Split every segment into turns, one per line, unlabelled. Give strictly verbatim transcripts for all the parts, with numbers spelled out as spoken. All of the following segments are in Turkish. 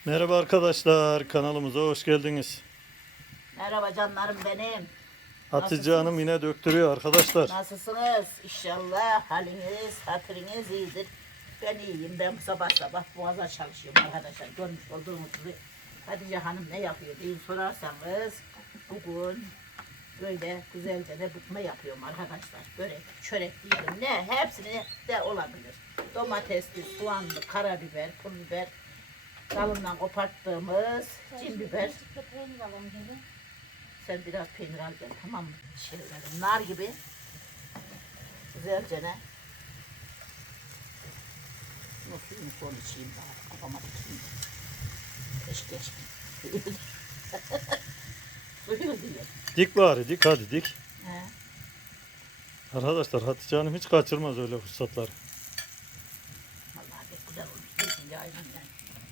Merhaba arkadaşlar, kanalımıza hoş geldiniz.
Merhaba canlarım benim.
Hatice Hanım yine döktürüyor arkadaşlar.
Nasılsınız? İnşallah haliniz, hatırınız iyidir. Ben iyiyim. Ben sabah sabah boğaza çalışıyorum arkadaşlar. Görmüş olduğunuz gibi Hatice Hanım ne yapıyor diye sorarsanız bugün böyle güzelce de bukma yapıyorum arkadaşlar. Börek, çörek diyelim ne hepsini de olabilir. Domatesli, soğanlı, karabiber, pul biber, dalından koparttığımız cin biber. Sen biraz peynir al gel, tamam mı? Şeylerim, nar gibi güzelce ne? Bu suyunu son içeyim daha, kafama dikeyim. Keşke keşke. Suyu diye.
Dik bari dik, hadi dik.
He.
Arkadaşlar Hatice Hanım hiç kaçırmaz öyle fırsatları.
Vallahi pek güzel olmuş. Değilsin ya aynen yani.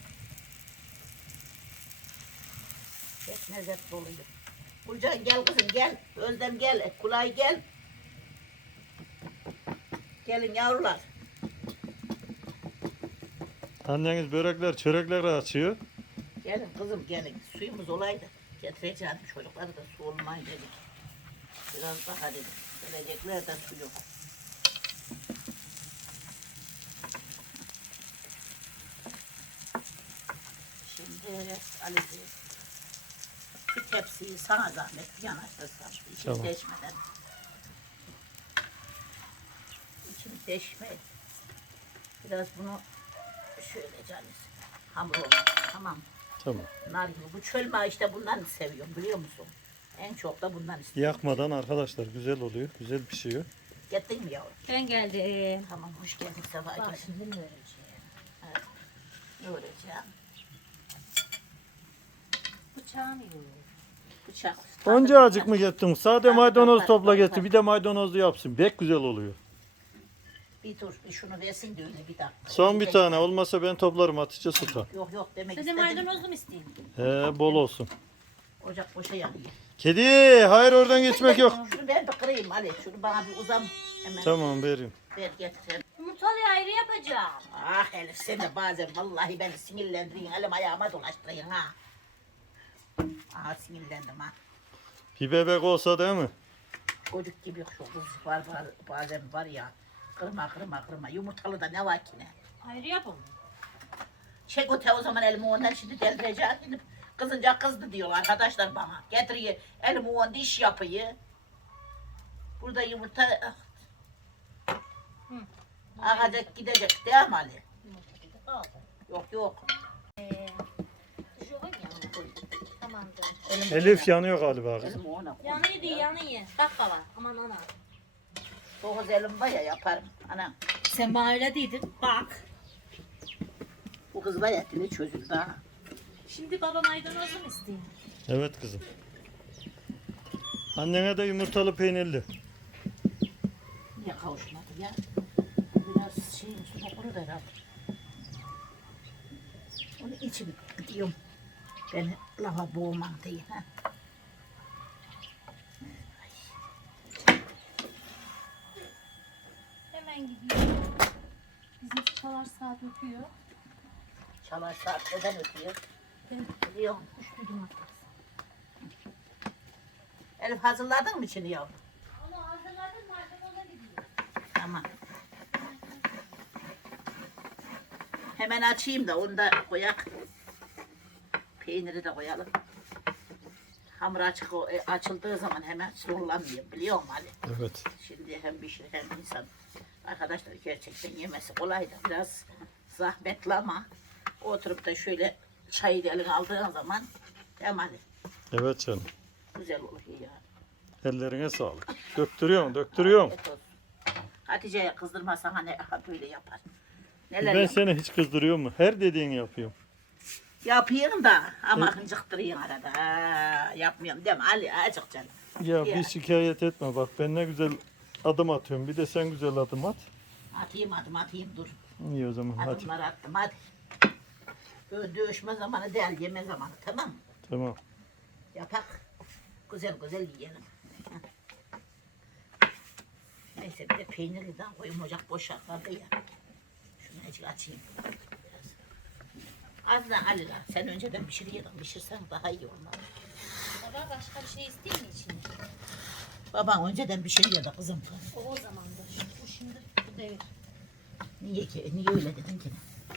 Pek lezzetli oluyor. Gülcan gel kızım gel. Özlem gel. Kulay gel. Gelin yavrular.
Anneniz börekler, çörekler açıyor.
Gelin kızım gelin. Suyumuz olaydı. Getireceğim çocukları da su olmayı dedik. Biraz daha dedik. Gelecekler de su yok. Şimdi Ali'ciğim bir tepsiyi sana zahmet bir yanaştırsan. İçim
Tamam.
deşmeden. İçim deşme. Biraz bunu şöyle canım. Hamur olmaz. Tamam.
Tamam.
Nar gibi. Bu çölme işte bundan seviyorum biliyor musun? En çok da bundan istiyorum.
Yakmadan arkadaşlar güzel oluyor, güzel pişiyor.
Gittin mi yavrum?
Ben geldim.
Tamam hoş geldin Sefa.
Bak
Gel.
şimdi ne öğreneceğim?
Evet. Ne öğreteceğim?
Bıçağım yok.
Bıçak.
Oncacık mı getirdin? Sade
Tabii,
maydanoz
tabii,
topla
tabii,
getir.
tabii.
Bir de maydanozlu yapsın. Pek güzel oluyor.
Bir dur bir şunu versin de öyle bir dakika.
Son bir
tek-
tane olmasa ben toplarım Hatice Sultan.
Yok yok demek
Size
istedim.
maydanozlu mu isteyeyim?
He, bol olsun.
Ocak boşa yanıyor.
Kedi, hayır oradan geçmek yok.
Şunu ben bir kırayım Ali. Şunu bana bir uzam. Hemen
Tamam vereyim.
ver getir.
Yumurtalıyı ayrı yapacağım.
Ah Elif sen de bazen vallahi beni sinirlendiriyorsun. Elim ayağıma dolaştırıyorsun ha. Aha sinirlendim ha.
Bir bebek olsa değil mi?
Çocuk gibi şu kız var, var bazen var ya. Kırma kırma kırma. Yumurtalı da ne var ki ne?
Ayrı yapalım.
Çek öte o zaman elimi ondan şimdi deldireceğim. Gidip kızınca kızdı diyor arkadaşlar bana. Getiriyor elimi on diş yapıyı. Burada yumurta
Hı.
akacak gidecek değil mi Ali?
Yumurtayı da aldım.
Yok yok.
Ee, şu var ya. Tamamdır.
Elimi
Elif
ona-
yanıyor galiba kızım.
Elimi ona koy.
Yanıyor diye yanıyor. Bak baba. Aman ana.
Dokuz elim var ya yaparım. Anam
Sen bana öyle dedin. Bak.
bu kız var ya dili çözüldü ha.
Şimdi baba maydanozlu mu isteyeyim?
Evet kızım. Annene de yumurtalı peynirli.
Niye kavuşmadı ya? Biraz şeyin üstüne kuru da herhalde. Onun için diyorum. Beni lafa boğmam diye. Ha.
Hemen gidiyorum. Bizim çalar saat öpüyor.
Çalar saat neden ötüyor?
Ben
Biliyorum.
üşüdüm hatta.
Elif hazırladın mı içini yavrum?
Onu hazırladım maydanoza gidiyor.
Tamam. Hemen açayım da onu da koyak. Peyniri de koyalım. Hamur açık o- e, açıldığı zaman hemen sorulanmıyor biliyor musun Ali?
Evet.
Şimdi hem pişir hem insan. Arkadaşlar gerçekten yemesi kolay da biraz zahmetli ama oturup da şöyle çayı da eline aldığın zaman değil mi Ali?
Evet canım.
Güzel oluyor yani.
Ellerine sağlık. Döktürüyorum, döktürüyorum.
Afiyet olsun. Hatice'ye kızdırmasan hani aha böyle yapar. Neler
Ben
yap-
seni hiç kızdırıyor mu? Her dediğini yapıyorum.
yapayım da ama hıncıktırayım arada. Ha, yapmıyorum değil mi Ali? Azıcık canım.
Ya
Ya.
bir şikayet etme bak, ben ne güzel adım atıyorum. Bir de sen güzel adım at.
Atayım adım atayım dur.
İyi o zaman hadi.
Adımları attım hadi. Böyle dövüşme zamanı değil yeme zamanı tamam mı?
Tamam.
Yapak. Güzel güzel yiyelim. Neyse bir de peynirliden koyayım ocak boşa kaldı ya. Şunu azıcık açayım. Biraz. Az da Ali lan. Sen önceden pişiriyordun. Pişirsen daha iyi olmaz.
Baba başka bir şey isteyeyim mi içine?
Baban önceden pişiriyordu kızım.
O o zamandır. Bu şimdi bu devir.
Niye ki? Niye öyle dedin ki?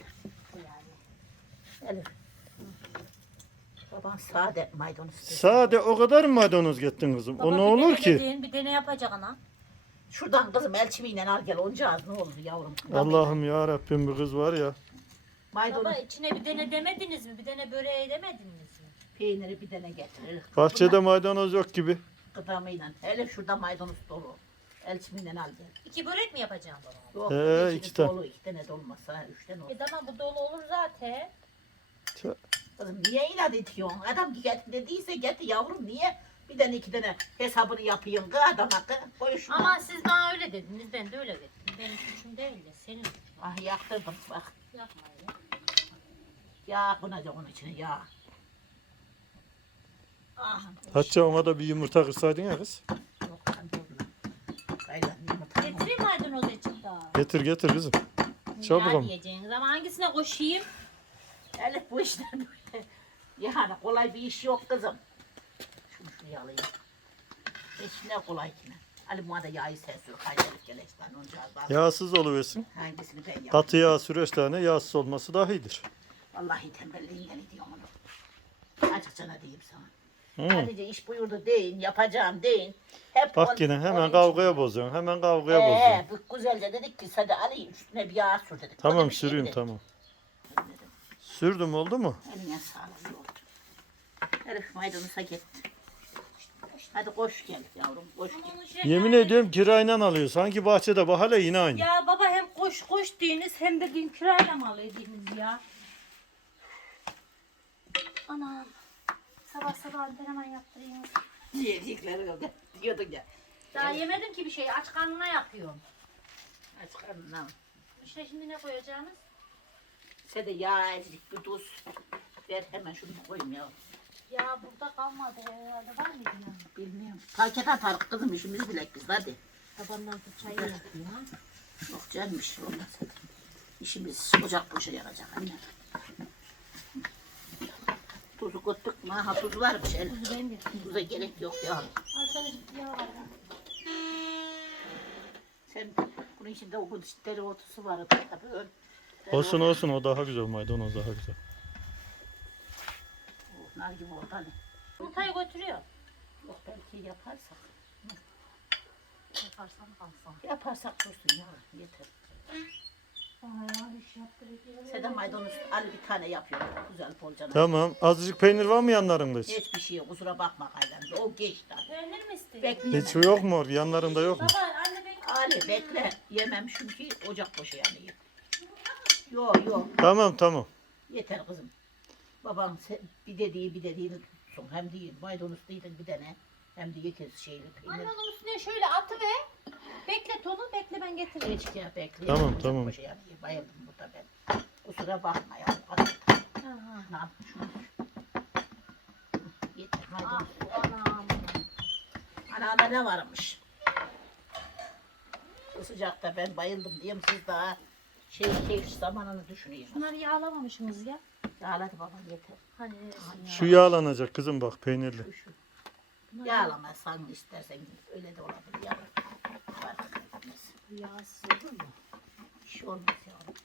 Yani.
Elif. Baban sade maydanoz istedi.
Sade o kadar mı maydanoz gittin kızım?
Baba,
O ne
bir
olur
dene
ki?
dediğin, bir dene yapacak ana.
Şuradan kızım elçimiyle al gel. Oncağız ne olur yavrum.
Allah'ım ya Rabbim bir kız var ya.
Maydanoz
Baba içine bir dene demediniz mi? Bir dene böreği demediniz mi?
peyniri bir tane getirir.
Bahçede maydanoz yok gibi.
Gıdamıyla. Elif şurada maydanoz dolu. Elçimiyle al gel.
İki börek mi yapacağım baba?
Yok
He,
iki
iki tane.
dolu. iki tane de olmazsa üç tane olur.
E tamam bu dolu olur zaten.
Kızım niye inat ediyorsun? Adam getir dediyse getir yavrum niye? Bir tane iki tane hesabını yapayım kız adama kız. Koy şuna.
Ama siz bana öyle dediniz. Ben de öyle dedim. Benim suçum değil de senin.
Ah yaktırdım bak.
Yapma öyle.
Yağ konacak onun içine yağ. Ah.
Hatice ona da bir yumurta kırsaydın ya kız.
Yok ben doldurma. Gayla yumurta.
Getireyim maydanoz açık daha.
Getir getir kızım. Çabuk
Ya
ama.
diyeceğiniz ama hangisine koşayım?
Elif bu işler böyle. Yani kolay bir iş yok kızım. Şunu şuraya alayım. Hiç ne kolay ki ne. Ali bana da yağı sen sür. Kaydırıp gel işte. Onca
Yağsız oluversin.
hangisini ben yapayım.
Katı yağ süreç tane yağsız olması daha iyidir.
Vallahi tembelliğinden ediyorum onu. Açıkça ne diyeyim sana.
Hı.
Hatice iş buyurdu deyin, yapacağım deyin. Hep
Bak
on-
yine hemen
onun
kavgaya
için-
bozuyorsun. Hemen kavgaya bozuyorsun.
Ee, bu güzelce dedik ki hadi Ali üstüne bir yağ sür dedik.
Tamam
Böyle bir şey
süreyim
dedik.
tamam.
Dedim,
Sürdüm oldu mu?
eline sağlık iyi oldu. Herif maydanoza gitti. Hadi koş gel yavrum koş gel.
Yemin ediyorum kirayla alıyor. Sanki bahçede bak hala yine aynı.
Ya baba hem koş koş deyiniz hem de din kirayla mı alıyordunuz ya? Anam. Sabah sabah antrenman yaptırayım.
Yiyecekleri yok diyordun ya.
Daha yemedim ki bir şey. Aç karnına yapıyorum.
Aç karnına.
İşte şimdi ne koyacağınız?
Sen de yağ azıcık bir tuz. Ver hemen şunu koyayım ya.
Ya burada kalmadı herhalde. Var mıydı ya?
Bilmiyorum. Paket atar kızım işimizi bilek biz hadi.
Babamdan da çayı yapıyor.
Yok canım bir şey olmaz. İşimiz ocak boşa yanacak anne. Tuzu koyduk mu? Ha tuz varmış el.
Kuzu ben de.
Tuza gerek yok ya.
Arkadaşlar yağ var.
Sen bunun içinde o dereotusu var tabii. ön-
Olsun
dereotu-
olsun o daha güzel maydanoz daha güzel.
Oh, nar gibi oldu hani.
Yumurtayı götürüyor.
Yok belki yaparsak.
Yaparsan kalsam.
Yaparsak dursun ya yeter.
Bayağı iş yaptırıyor.
Sen de maydanoz al bir tane yapıyor. Güzel polcana.
Tamam. Azıcık peynir var mı yanlarında hiç?
Hiçbir şey yok kusura bakma Kaylan. O geçti.
Peynir mi istiyor?
Bekleyemem.
Hiç yok mu? Yanlarında yok mu?
Baba anne ben
Ali bekle. Yemem çünkü ocak boşa yanıyor. Yok yok.
Tamam tamam.
Yeter kızım. Babam se- bir dediği bir dediğini tutsun. Hem değil maydanoz değil bir tane. Hem de yekez şeyli peynir.
Anne onun üstüne şöyle atıver. Beklet onu, bekle ben getireyim.
Hiç ya bekle.
Tamam,
Ocak
tamam.
boşa yanıyor. Bayıldım burada ben. Kusura bakma ya. Hadi.
Aha.
Ne yapayım şunu? Yeter
Ah,
maydanoz.
anam.
Anada ne varmış? Bu sıcakta ben bayıldım diyeyim siz daha şey keyif zamanını düşünüyorsunuz.
Bunları yağlamamışsınız ya.
Yağladı babam yeter.
Hani
Şu yağlanacak kızım bak peynirli.
Şu şu. Yağlamazsan istersen öyle de olabilir. Ya. Fark etmez.
yağsız olur mu?
Bir şey olmaz yavrum.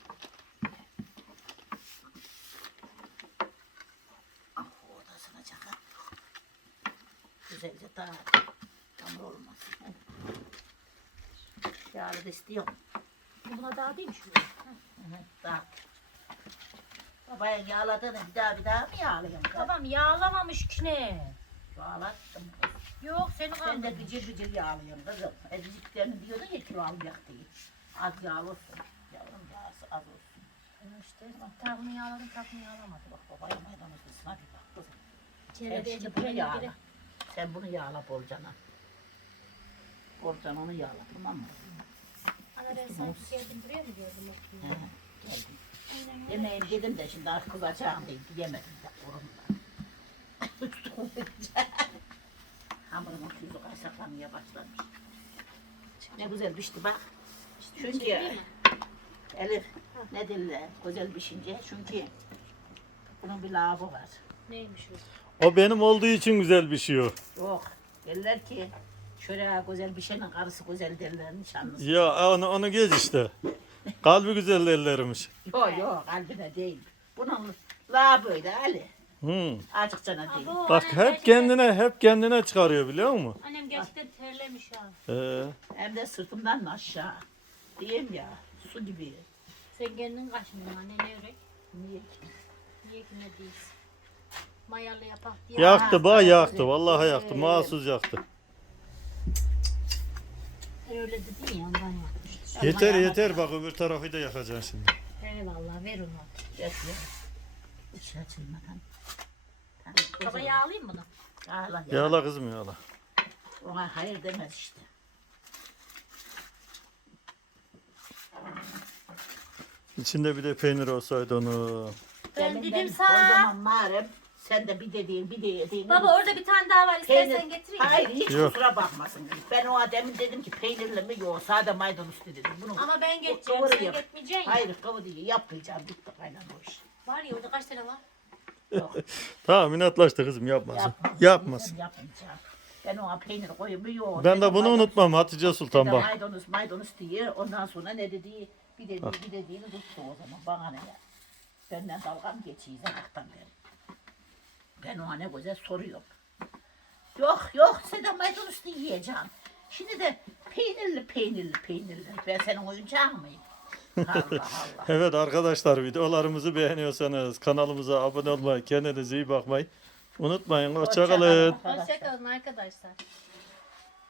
Ah orada ısınacak ha. Güzelce daha hamur olmaz. Yağlı da istiyorum.
Buna daha değil mi şunu?
Hı hı, daha. Babaya yağladığını bir daha bir daha mı yağlayayım?
Babam yağlamamış ki ne?
Yağlattım.
Yok senin
Sen de
kaldın.
bicir bicir yağlayayım kızım. Eziciklerini diyordun ya kilo alacak diye. Az yağlı olsun. Yavrum yağsı az olsun.
İşte takımı yağladım, takımı yağlamadım.
Bak babaya maydanozlusun hadi bak kızım. Sen
Çevrede
şimdi
ece
bunu
peynir
yağla.
bile.
Sen bunu yağla borcana. Borcana onu yağla tamam mı?
Ana ben sanki geldim buraya mı geldim?
He, geldim.
Aynen öyle.
Yemeğim dedim de şimdi artık kızacağım değil. Yemedim de korumdan. Hamurumun tuzu kaysaklanmaya başlamış. Ne güzel pişti bak. Çünkü
Çevireyim mi?
Elif ne derler güzel pişince çünkü Bunun bir labı var.
Neymiş o?
O benim olduğu için güzel bir şey o.
Yok. Derler ki şöyle güzel bir şeyin karısı güzel derler nişanlısı.
Ya onu, onu geç işte. Kalbi güzel ellermiş.
Yok yok kalbine değil. Bunun la böyle Ali.
Hı.
Azıcık cana değil.
Abo,
Bak
annem
hep
gerçekten-
kendine hep kendine çıkarıyor biliyor musun?
Annem gerçekten terlemiş ha.
Ee,
Hem de sırtımdan aşağı. Diyeyim ya su gibi.
Sen kendin kaşınıyorsun anne ne örek?
Niye ki?
Niye ki ne değilsin? Mayalı yapak diye.
yaktı ba
evet,
yaktı. Vallahi
evet.
yaktı. Mahsus yaktı.
Sen öyle dedin ya ondan yapmıştır.
Yeter yeter bak öbür tarafı da yakacaksın şimdi.
Eyvallah ver onu.
Yatıyor. İçi açılmadan. Tamam,
Baba
güzel.
yağlayayım mı bunu?
Yağla yağla.
Yağla kızım yağla.
Ona hayır demez işte.
İçinde bir de peynir olsaydı onu.
Ben
Demin
dedim
O
sana.
zaman mağarım. Sen de bir dediğin bir dediğin.
Baba orada bir tane daha var istersen getireyim.
Hayır hiç
Yok.
kusura bakmasın. Ben o demin dedim ki peynirli mi yok sade maydanoz dedim. Bunu
Ama ben geçeceğim
kıvırı
sen
yap.
gitmeyeceksin ya.
Hayır kıvı değil yapmayacağım bitti kaynan o iş.
Var ya orada kaç tane var?
Yok
Tamam inatlaştı kızım yapmasın.
yapmam.
Yapmasın.
Yapmayacağım. Ben ona peynir koyup yok.
Ben de bunu
maydanoz-
unutmam Hatice Sultan
Ben de
bak.
maydanoz maydanoz diye ondan sonra ne dediği bir dediği bir dediğini tuttu o zaman bana ne ya. Benden dalga mı geçiyor zakaktan beri. Ben ona ne güzel soruyorum. Yok yok sen de maydanoz da yiyeceğim. Şimdi de peynirli peynirli peynirli. Ben senin oyuncağın mıyım? Allah Allah.
Evet arkadaşlar videolarımızı beğeniyorsanız kanalımıza abone olmayı, kendinize iyi bakmayı unutmayın. Hoşçakalın.
Arkadaşlar.
Hoşçakalın arkadaşlar.